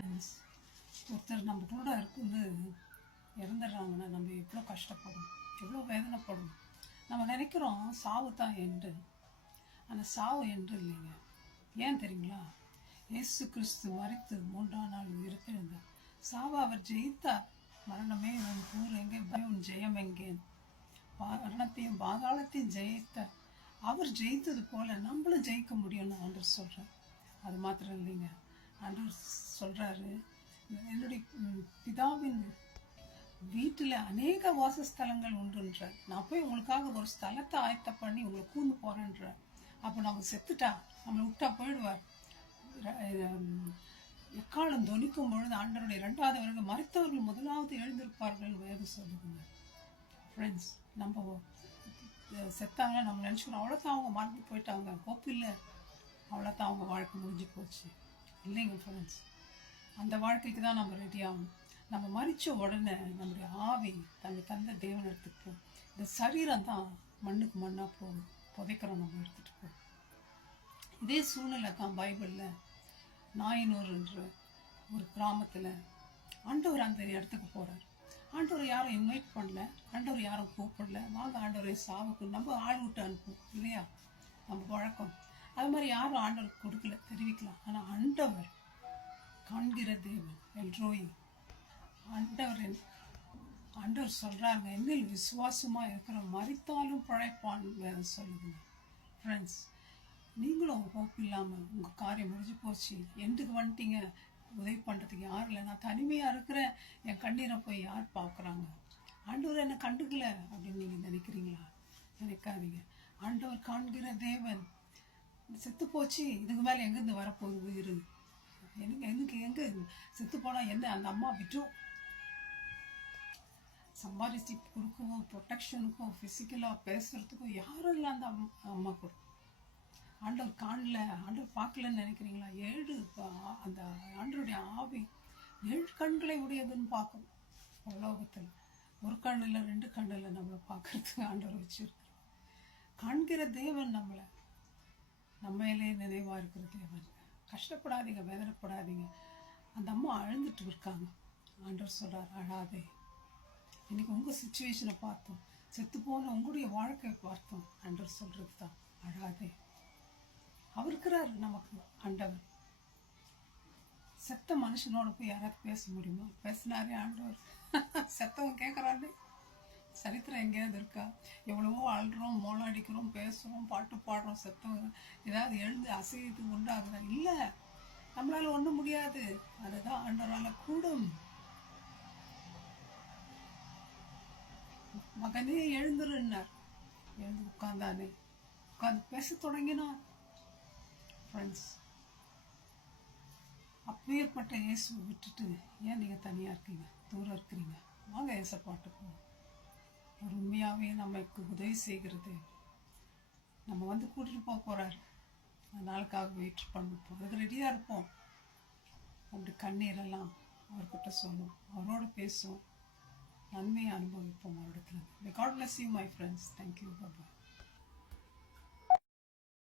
Friends, ஒருத்தர் நம்ம கூட இருந்து இறந்துடுறாங்கன்னா நம்ம எவ்வளோ கஷ்டப்படும், எவ்வளோ வேதனைப்படும். நம்ம நினைக்கிறோம் சாவு தான் என்று. ஆனால் சாவு என்று இல்லைங்க. ஏன் தெரியுங்களா? இயேசு கிறிஸ்து மரித்து 3ஆம் நாள் உயிர்த்தெழுந்தார். சாவை அவர் ஜெயித்தார். மரணமே உன் கூர் எங்கே, உன் ஜெயம் எங்கே? மரணத்தையும் பாதாளத்தையும் ஜெயித்தார். அவர் ஜெயித்தது போல நம்மளும் ஜெயிக்க முடியும்னு ஆண்டவர் சொல்கிறார். அது மாத்திரம் இல்லைங்க, ஆண்டவர் சொல்கிறாரு, என்னுடைய பிதாவின் வீட்டில் அநேக வாசஸ்தலங்கள் உண்டுன்றார். நான் போய் உங்களுக்காக ஒரு ஸ்தலத்தை ஆயத்த பண்ணி உங்களை கூண்டு போகிறேன்றார். அப்போ நம்ம செத்துட்டா நம்மளை விட்டா போயிடுவார். எக்காலம் தொனிக்கும் பொழுது ஆண்டவருடைய 2வது வருடம் மரித்தவர்கள் முதலாவது எழுந்திருப்பார்கள் வேறு சொல்லுதுங்க. ஃப்ரெண்ட்ஸ், நம்ம செத்தாங்க நம்ம நினச்சிக்கணும் அவ்வளோதான், அவங்க மறந்து போயிட்டாங்க, ஹோப் இல்லை, அவ்வளோதான், அவங்க வாழ்க்கை முடிஞ்சு போச்சு. இல்லைங்க ஃப்ரெண்ட்ஸ், அந்த வாழ்க்கைக்கு தான் நம்ம ரெடி ஆகணும். நம்ம மறித்த உடனே நம்முடைய ஆவி தந்த தேவனிடத்துக்கு இந்த சரீரம் தான் மண்ணுக்கு மண்ணாக போகும், புதைக்கிறோம் நம்ம எடுத்துகிட்டு போகும். இதே சூழ்நிலை தான் பைபிளில் நாயனூர்ன்ற ஒரு கிராமத்தில் ஆண்டவர் அந்த இடத்துக்கு போகிறார். ஆண்டவர் யாரும் இன்வைட் பண்ணல, ஆண்டவர் யாரும் கூப்பிடல, வாங்க ஆண்டவரை சாவுக்கு நம்ம ஆள் விட்டு அனுப்புவோம் இல்லையா, நம்ம வழக்கம். அது மாதிரி யாரும் ஆண்டவருக்கு கொடுக்கல, தெரிவிக்கலாம். ஆனால் ஆண்டவர் காண்கிற தேவன், எல்ரோய், ஆண்டவர் சொல்கிறாங்க, என்னில் விசுவாசமாக இருக்கிற மரித்தாலும் பிழைப்பான் வேறு சொல்லுதுங்க. ஃப்ரெண்ட்ஸ், நீங்களும் ஹோப் இல்லாமல் உங்கள் காரியம் முடிஞ்சு போச்சு, எண்டுக்கு வந்துட்டீங்க, உதவி பண்ணுறதுக்கு யாரும் இல்லை, நான் தனிமையாக இருக்கிறேன், என் கண்ணீரை போய் யார் பார்க்குறாங்க, ஆண்டவர் என்னை கண்டுக்கல அப்படின்னு நீங்கள் நினைக்கிறீங்களா? நினைக்காதீங்க. ஆண்டவர் காண்கிற தேவன். செத்து போச்சு, இதுக்கு மேலே எங்கேருந்து வரப்போகுது உயிர்? எங்கே செத்து போனால் என்ன? அந்த அம்மா விட்டும் சம்பாதிச்சு கொடுக்கவும், ப்ரொடெக்ஷனுக்கும், ஃபிசிக்கலாக பேசுகிறதுக்கும் யாரும் இல்லை அந்த அம்மா கூட. ஆண்டவர் காணல, ஆண்டவர் பார்க்கலன்னு நினைக்கிறீங்களா? அந்த ஆண்டவருடைய ஆவி 7 கண்களை உடையதுன்னு பார்க்கணும். உலோகத்தில் ஒரு கண் இல்லை, 2 கண் இல்லை, நம்மளை பார்க்கறதுக்கு ஆண்டவர் வச்சிருக்கிறோம். காண்கிற தேவன் நம்மளை, நம்மளே நினைவாக இருக்கிற தேவன். கஷ்டப்படாதீங்க, வேதனைப்படாதீங்க. அந்த அம்மா அழுந்துட்டு இருக்காங்க. ஆண்டவர் சொல்கிறார், அழாதே. இன்னைக்கு உங்கள் சுச்சுவேஷனை பார்த்தோம், செத்து போன உங்களுடைய வாழ்க்கையை பார்த்தோம். ஆண்டவர் சொல்கிறது தான், அழாதே. அவர் இருக்கிறார் நமக்கு. ஆண்டவர் செத்த மனுஷனோட போய் யாராவது பேச முடியுமா? பேசினாரே ஆண்டவர். செத்தவன் கேட்குறாரு, சரித்திரம் எங்கேயாவது இருக்கா? எவ்வளவோ அழுறோம், மோளாடிக்கிறோம், பேசுகிறோம், பாட்டு பாடுறோம், செத்தவங்க ஏதாவது எழுந்து அசையது உண்டாகுதா? இல்லை, நம்மளால ஒன்றும் முடியாது. அதுதான் ஆண்டவரால் கூடும். மகனே எழுந்துருன்னார். எழுந்து உட்கார்ந்தானே, உட்காந்து பேச தொடங்கினான். ஃப்ரெண்ட்ஸ், அப்பேற்பட்ட இயேசுவை விட்டுட்டு ஏன் நீங்கள் தனியாக இருக்கீங்க, தூரம் இருக்கிறீங்க? வாங்க ஏசப்பாட்டு போவோம். ஒரு உண்மையாகவே நமக்கு உதவி செய்கிறது. நம்ம வந்து கூட்டிகிட்டு போக போகிறாரு. நாளுக்காக வெயிட் பண்ணிப்போம், அதுக்கு ரெடியாக இருப்போம். அப்படி கண்ணீரெல்லாம் அவர்கிட்ட சொல்லுவோம், அவரோட பேசுவோம், நன்மையை அனுபவிப்போம் அவரிடத்துல. God bless you, my friends. Thank you. Bye-bye.